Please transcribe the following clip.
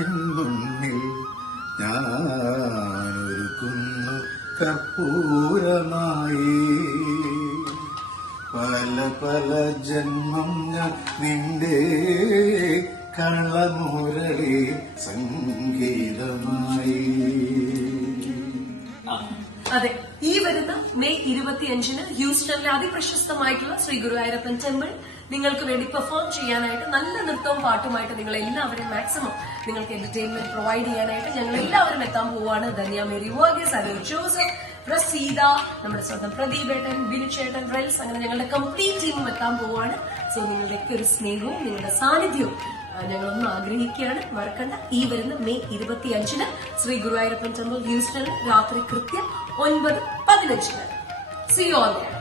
നിൻ മുന്നിൽ ഞാനൊരുക്കുന്നു കർപ്പൂരമായി. പല പല ജന്മം ഞാൻ നിന്റെ കളമുരളി സംഗീതമായി. അതെ, ഈ വരുന്ന മെയ് 25-ന് ഹ്യൂസ്റ്റണിലെ അതിപ്രശസ്തമായിട്ടുള്ള ശ്രീ ഗുരുവായൂരപ്പൻ ടെമ്പിൾ നിങ്ങൾക്ക് വേണ്ടി പെർഫോം ചെയ്യാനായിട്ട് നല്ല നൃത്തവും പാട്ടുമായിട്ട് നിങ്ങൾ എല്ലാവരും മാക്സിമം നിങ്ങൾക്ക് എന്റർടൈൻമെന്റ് പ്രൊവൈഡ് ചെയ്യാനായിട്ട് ഞങ്ങൾ എല്ലാവരും എത്താൻ പോവാണ്. ധന്യ മേരി വർഗീസ്, അനിൽ ജോസഫ്, പ്രസീത, നമ്മുടെ സ്വന്തം പ്രദീപേട്ടൻ, ബിനുചേട്ടൻ, റെൽസ്, അങ്ങനെ ഞങ്ങളുടെ കംപ്ലീറ്റ് ടീമും എത്താൻ പോവാണ്. സോ നിങ്ങളുടെയൊക്കെ ഒരു സ്നേഹവും നിങ്ങളുടെ സാന്നിധ്യവും ഞങ്ങളൊന്നും ആഗ്രഹിക്കുകയാണ്. മറക്കണ്ട, ഈ വരുന്ന മെയ് 25-ന് ശ്രീ ഗുരുവായൂരപ്പൻ ടെമ്പിൾ ഹ്യൂസ്റ്റണിൽ രാത്രി കൃത്യം 9:15. See you all there.